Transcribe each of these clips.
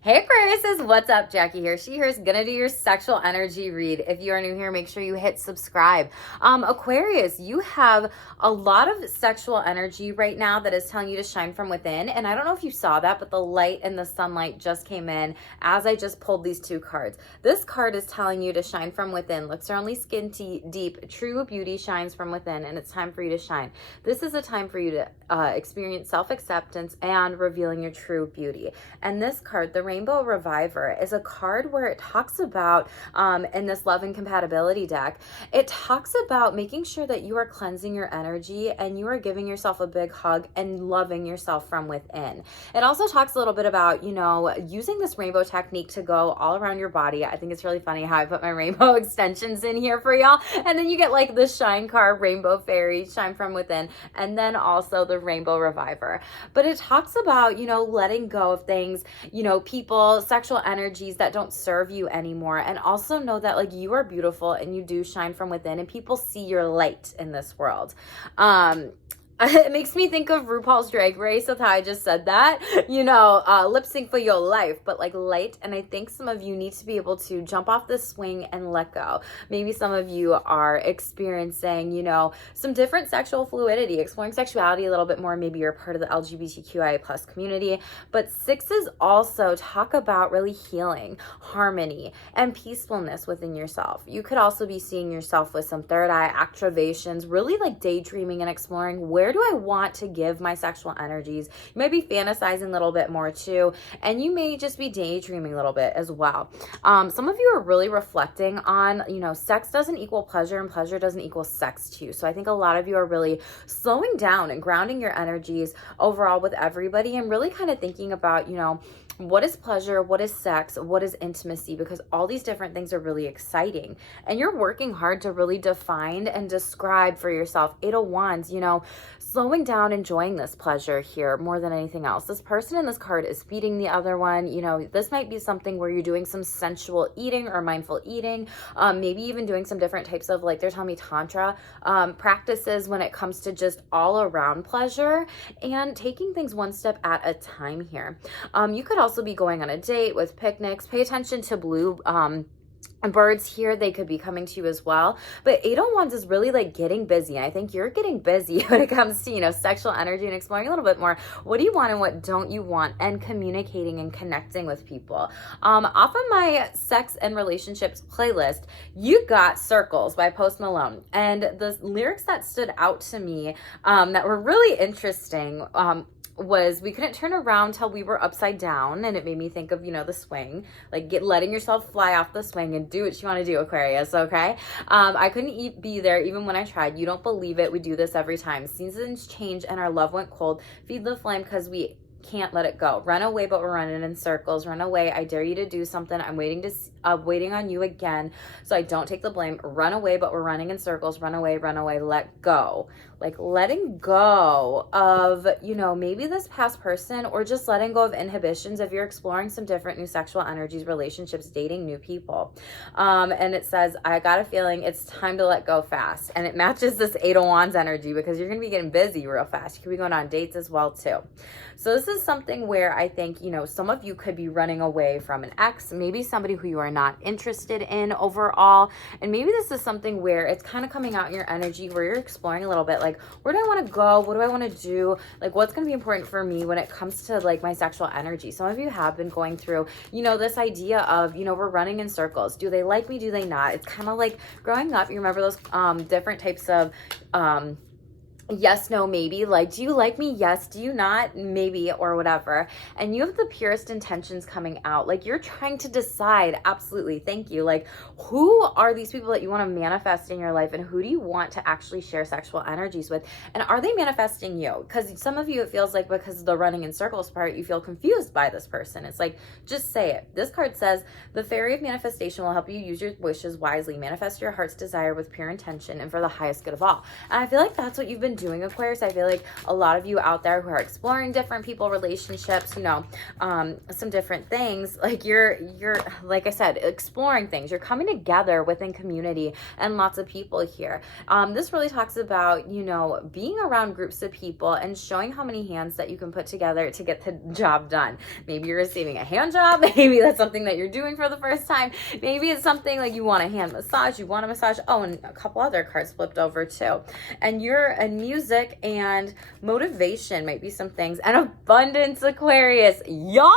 Hey Aquarius, what's up? Jackie here. She here is gonna do your sexual energy read. If you are new here, make sure you hit subscribe. Aquarius, you have a lot of sexual energy right now that is telling you to shine from within. And I don't know if you saw that, but the light and the sunlight just came in as I just pulled these two cards. This card is telling you to shine from within. Looks are only skin deep. True beauty shines from within, and it's time for you to shine. This is a time for you to experience self-acceptance and revealing your true beauty. And this card, the Rainbow Reviver, is a card where it talks about, in this love and compatibility deck, it talks about making sure that you are cleansing your energy and you are giving yourself a big hug and loving yourself from within. It also talks a little bit about, using this rainbow technique to go all around your body. I think it's really funny how I put my rainbow extensions in here for y'all. And then you get like the shine card, Rainbow Fairy, shine from within, and then also the Rainbow Reviver. But it talks about, letting go of things, people, sexual energies that don't serve you anymore. And also know that like you are beautiful and you do shine from within and people see your light in this world. It makes me think of RuPaul's Drag Race with how I just said that, lip sync for your life, but like light. And I think some of you need to be able to jump off the swing and let go. Maybe some of you are experiencing, some different sexual fluidity, exploring sexuality a little bit more. Maybe you're part of the LGBTQIA plus community, but sixes also talk about really healing, harmony, and peacefulness within yourself. You could also be seeing yourself with some third eye activations, really like daydreaming and exploring where do I want to give my sexual energies. You might be fantasizing a little bit more too, and you may just be daydreaming a little bit as well. Some of you are really reflecting on, sex doesn't equal pleasure and pleasure doesn't equal sex to you. So I think a lot of you are really slowing down and grounding your energies overall with everybody and really kind of thinking about, what is pleasure? What is sex? What is intimacy? Because all these different things are really exciting. And you're working hard to really define and describe for yourself. Eight of Wands, slowing down, enjoying this pleasure here more than anything else. This person in this card is feeding the other one. This might be something where you're doing some sensual eating or mindful eating. Maybe even doing some different types of, like they're telling me tantra practices when it comes to just all around pleasure and taking things one step at a time here. You could also be going on a date with picnics. Pay attention to blue birds here. They could be coming to you as well. But Eight of Wands is really like getting busy. I think you're getting busy when it comes to, sexual energy and exploring a little bit more. What do you want and what don't you want? And communicating and connecting with people. Off of my sex and relationships playlist, you got Circles by Post Malone. And the lyrics that stood out to me that were really interesting was we couldn't turn around till we were upside down, and it made me think of the swing, like letting yourself fly off the swing and do what you want to do, Aquarius. Okay, I couldn't be there even when I tried. You don't believe it, we do this every time. Seasons change and our love went cold. Feed the flame because we can't let it go. Run away, but we're running in circles. Run away, I dare you to do something. I'm waiting on you again, so I don't take the blame. Run away, but we're running in circles. Run away, let go. Like letting go of, maybe this past person, or just letting go of inhibitions if you're exploring some different new sexual energies, relationships, dating new people. And it says, I got a feeling it's time to let go fast. And it matches this Eight of Wands energy because you're going to be getting busy real fast. You could be going on dates as well too. So this is something where I think, some of you could be running away from an ex, maybe somebody who you are not interested in overall. And maybe this is something where it's kind of coming out in your energy where you're exploring a little bit, like, where do I want to go? What do I want to do? Like, what's going to be important for me when it comes to like my sexual energy? Some of you have been going through, this idea of, we're running in circles. Do they like me? Do they not? It's kind of like growing up. You remember those different types of yes, no, maybe. Like, do you like me? Yes. Do you not? Maybe, or whatever. And you have the purest intentions coming out. Like, you're trying to decide, absolutely, thank you. Like, who are these people that you want to manifest in your life, and who do you want to actually share sexual energies with? And are they manifesting you? Because some of you, it feels like because of the running in circles part, you feel confused by this person. It's like, just say it. This card says, the fairy of manifestation will help you use your wishes wisely. Manifest your heart's desire with pure intention and for the highest good of all. And I feel like that's what you've been doing, Aquarius, I feel like a lot of you out there who are exploring different people, relationships, you know, some different things, like you're, like I said, exploring things. You're coming together within community and lots of people here. This really talks about, you know, being around groups of people and showing how many hands that you can put together to get the job done. Maybe you're receiving a hand job. Maybe that's something that you're doing for the first time. Maybe it's something like you want a hand massage, you want a massage. Oh, and a couple other cards flipped over too. And you're in music and motivation might be some things, and abundance, Aquarius. Y'all,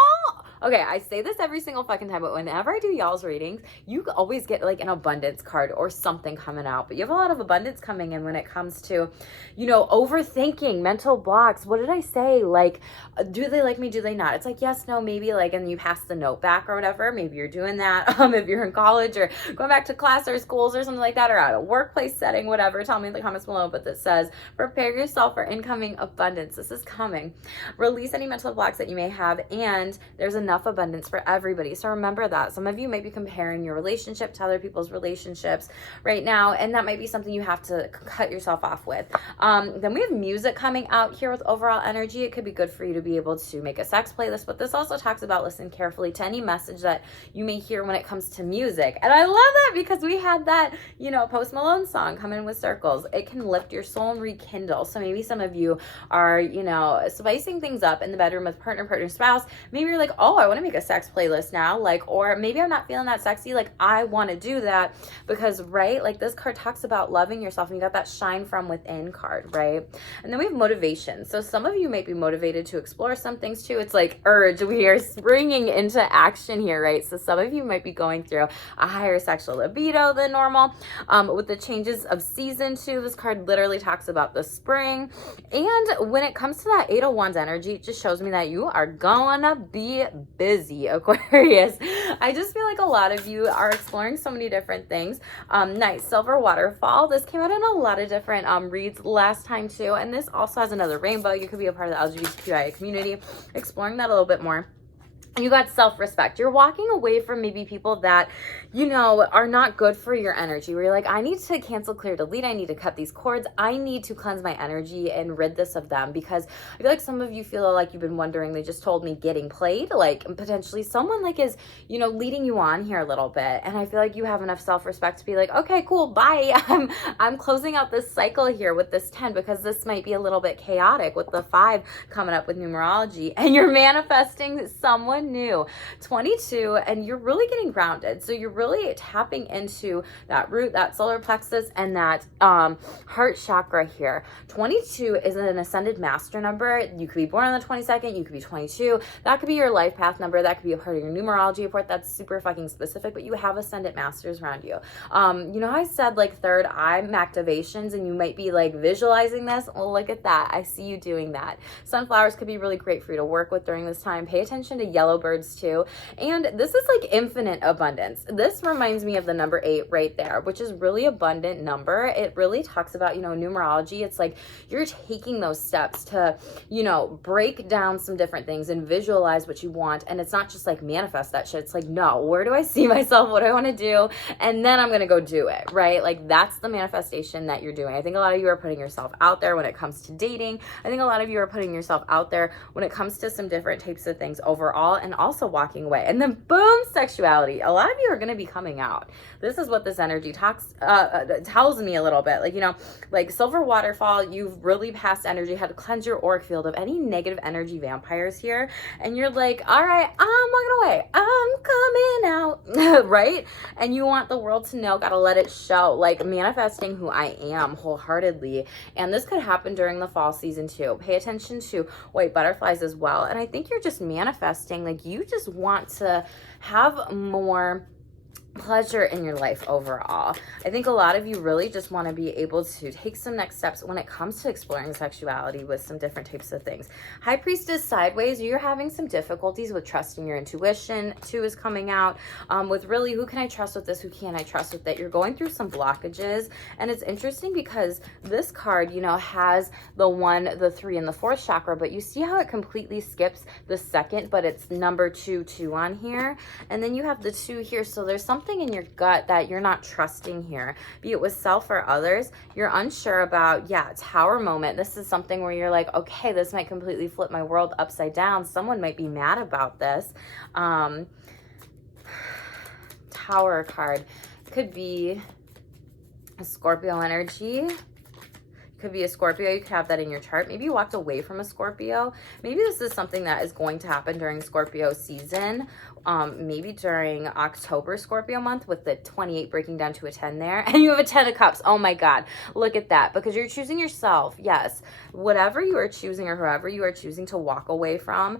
okay, I say this every single fucking time, but whenever I do y'all's readings, you always get like an abundance card or something coming out. But you have a lot of abundance coming in when it comes to, you know, overthinking, mental blocks. What did I say? Like, do they like me? Do they not? It's like, yes, no, maybe, like, and you pass the note back or whatever. Maybe you're doing that if you're in college or going back to class or schools or something like that, or at a workplace setting, whatever. Tell me in the comments below. But that says, prepare yourself for incoming abundance. This is coming. Release any mental blocks that you may have, and there's enough abundance for everybody. So remember that. Some of you might be comparing your relationship to other people's relationships right now, and that might be something you have to cut yourself off with. Then we have music coming out here with overall energy. It could be good for you to be able to make a sex playlist, but this also talks about listen carefully to any message that you may hear when it comes to music. And I love that because we had that, you know, Post Malone song come in with circles. It can lift your soul and rekindle. So maybe some of you are, you know, spicing things up in the bedroom with partner, spouse. Maybe you're like, oh, I want to make a sex playlist now, like, or maybe I'm not feeling that sexy, like I want to do that because, right, like this card talks about loving yourself, and you got that shine from within card, right? And then we have motivation. So some of you might be motivated to explore some things too. It's like urge, we are springing into action here, right? So some of you might be going through a higher sexual libido than normal. With the changes of season too, this card literally talks about the spring. And when it comes to that 8 of Wands energy, it just shows me that you are gonna be busy, Aquarius. I just feel like a lot of you are exploring so many different things. Nice silver waterfall. This came out in a lot of different reads last time too, and this also has another rainbow. You could be a part of the LGBTQIA community, exploring that a little bit more. You got self-respect. You're walking away from maybe people that, you know, are not good for your energy, where you're like, I need to cancel, clear, delete. I need to cut these cords. I need to cleanse my energy and rid this of them, because I feel like some of you feel like you've been wondering, they just told me getting played, like potentially someone like is, you know, leading you on here a little bit. And I feel like you have enough self-respect to be like, okay, cool, bye. I'm closing out this cycle here with this 10, because this might be a little bit chaotic with the 5 coming up with numerology, and you're manifesting someone new. 22, and you're really getting grounded. So you're really tapping into that root, that solar plexus, and that heart chakra here. 22 is an ascended master number. You could be born on the 22nd, you could be 22. That could be your life path number. That could be a part of your numerology report. That's super fucking specific, but you have ascendant masters around you. You know how I said like third eye activations, and you might be like visualizing this? Well, look at that. I see you doing that. Sunflowers could be really great for you to work with during this time. Pay attention to yellow birds too. And this is like infinite abundance. This reminds me of the number 8 right there, which is really abundant number. It really talks about, you know, numerology. It's like you're taking those steps to, you know, break down some different things and visualize what you want. And it's not just like manifest that shit. It's like, no, where do I see myself? What do I want to do? And then I'm going to go do it, right? Like that's the manifestation that you're doing. I think a lot of you are putting yourself out there when it comes to dating. I think a lot of you are putting yourself out there when it comes to some different types of things overall, and also walking away. And then boom, sexuality. A lot of you are going to be coming out. This is what this energy tells me a little bit. Like, you know, like silver waterfall, you've really passed energy, had to cleanse your auric field of any negative energy vampires here. And you're like, all right, I'm walking away. I'm coming out, right? And you want the world to know, gotta let it show, like manifesting who I am wholeheartedly. And this could happen during the fall season too. Pay attention to white butterflies as well. And I think you're just manifesting, like you just want to have more pleasure in your life overall. I think a lot of you really just want to be able to take some next steps when it comes to exploring sexuality with some different types of things. High Priestess sideways, you're having some difficulties with trusting your intuition. 2 is coming out with really, who can I trust with this? Who can't I trust with that? You're going through some blockages. And it's interesting because this card, you know, has the 1, the 3, and the 4th chakra, but you see how it completely skips the 2nd, but it's number 2 on here. And then you have the 2 here. So there's something something in your gut that you're not trusting here, be it with self or others. You're unsure about, Tower moment. This is something where you're like, okay, this might completely flip my world upside down. Someone might be mad about this. Tower card could be a Scorpio energy. Could be a Scorpio. You could have that in your chart. Maybe you walked away from a Scorpio. Maybe this is something that is going to happen during Scorpio season. Maybe during October Scorpio month, with the 28 breaking down to a 10 there. And you have a 10 of cups. Oh my God. Look at that. Because you're choosing yourself. Yes. Whatever you are choosing, or whoever you are choosing to walk away from,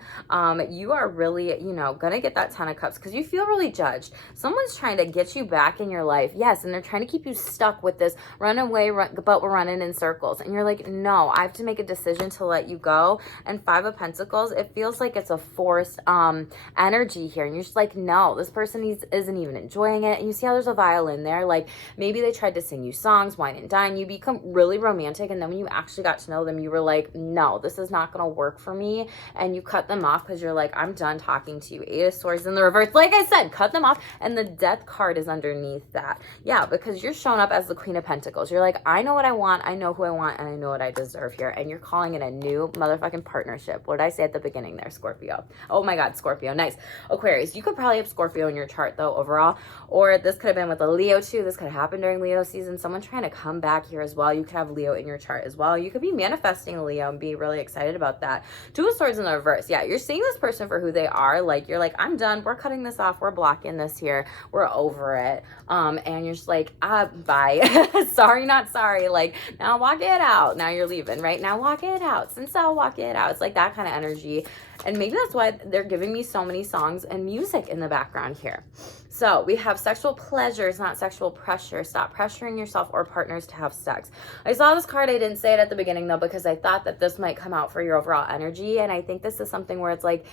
you are really, going to get that 10 of cups because you feel really judged. Someone's trying to get you back in your life. Yes. And they're trying to keep you stuck with this but we're running in circles. And you're like, no, I have to make a decision to let you go. And 5 of Pentacles, it feels like it's a forced energy here. And you're just like, no, this person isn't even enjoying it. And you see how there's a violin there. Like maybe they tried to sing you songs, wine and dine. You become really romantic. And then when you actually got to know them, you were like, no, this is not going to work for me. And you cut them off because you're like, I'm done talking to you. 8 of Swords in the reverse. Like I said, cut them off. And the Death card is underneath that. Yeah, because you're showing up as the Queen of Pentacles. You're like, I know what I want. I know who I want. And I know what I deserve here. And you're calling it a new motherfucking partnership. What did I say at the beginning there, Scorpio? Oh my God, Scorpio. Nice. Aquarius, you could probably have Scorpio in your chart though overall. Or this could have been with a Leo too. This could have happened during Leo season. Someone trying to come back here as well. You could have Leo in your chart as well. You could be manifesting a Leo and be really excited about that. 2 of Swords in the reverse. Yeah, you're seeing this person for who they are. Like you're like, I'm done. We're cutting this off. We're blocking this here. We're over it. And you're just like, bye. Sorry, not sorry. Like now walk it out. Now you're leaving, right? Now walk it out. Since I'll walk it out. It's like that kind of energy. And maybe that's why they're giving me so many songs and music in the background here. So we have sexual pleasures, not sexual pressure. Stop pressuring yourself or partners to have sex. I saw this card. I didn't say it at the beginning though, because I thought that this might come out for your overall energy. And I think this is something where it's like,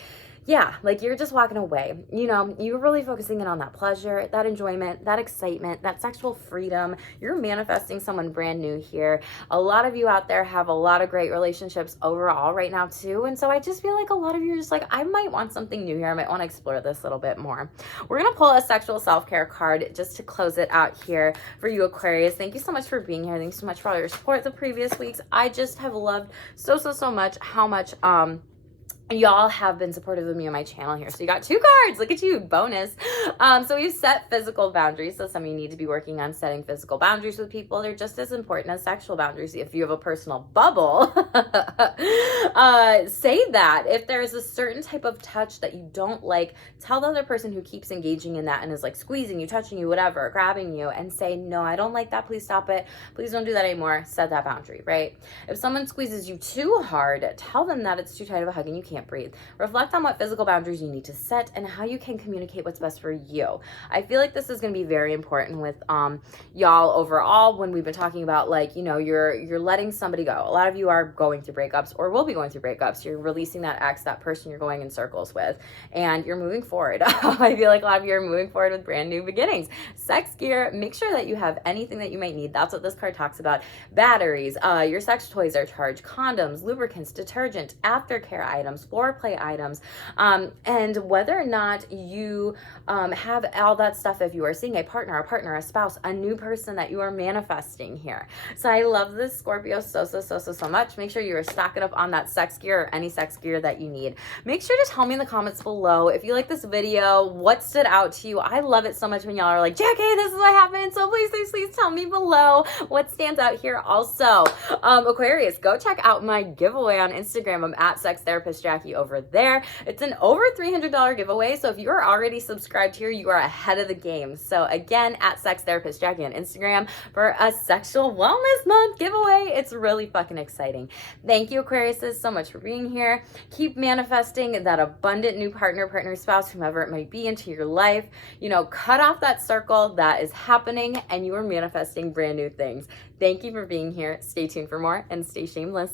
yeah, like you're just walking away. You're really focusing in on that pleasure, that enjoyment, that excitement, that sexual freedom. You're manifesting someone brand new here. A lot of you out there have a lot of great relationships overall right now too. And so I just feel like a lot of you are just like, I might want something new here. I might want to explore this a little bit more. We're going to pull a sexual self-care card just to close it out here for you, Aquarius. Thank you so much for being here. Thanks so much for all your support the previous weeks. I just have loved so much how much, y'all have been supportive of me on my channel here. So you got 2 cards. Look at you. Bonus. So we've set physical boundaries. So some of you need to be working on setting physical boundaries with people. They're just as important as sexual boundaries. If you have a personal bubble, say that. If there's a certain type of touch that you don't like, tell the other person who keeps engaging in that and is like squeezing you, touching you, whatever, grabbing you, and say, no, I don't like that. Please stop it. Please don't do that anymore. Set that boundary, right? If someone squeezes you too hard, tell them that it's too tight of a hug and you can't breathe. Reflect on what physical boundaries you need to set and how you can communicate what's best for you. I feel like this is going to be very important with y'all overall when we've been talking about like, you're letting somebody go. A lot of you are going through breakups or will be going through breakups. You're releasing that ex, that person you're going in circles with, and you're moving forward. I feel like a lot of you are moving forward with brand new beginnings. Sex gear, make sure that you have anything that you might need. That's what this card talks about. Batteries, your sex toys are charged, condoms, lubricants, detergent, aftercare items, foreplay items, and whether or not you have all that stuff, if you are seeing a partner, a spouse, a new person that you are manifesting here. So I love this, Scorpio, so much. Make sure you are stocking up on that sex gear or any sex gear that you need. Make sure to tell me in the comments below if you like this video, what stood out to you. I love it so much when y'all are like, Jackie, this is what happened. So please tell me below what stands out here. Also, Aquarius, go check out my giveaway on Instagram. I'm at Sex Therapist Jackie over there. It's an over $300 giveaway. So if you are already subscribed here, you are ahead of the game. So again, at Sex Therapist Jackie on Instagram for a sexual wellness month giveaway. It's really fucking exciting. Thank you, Aquariuses, so much for being here. Keep manifesting that abundant new partner, spouse, whomever it might be into your life. Cut off that circle that is happening and you are manifesting brand new things. Thank you for being here. Stay tuned for more and stay shameless.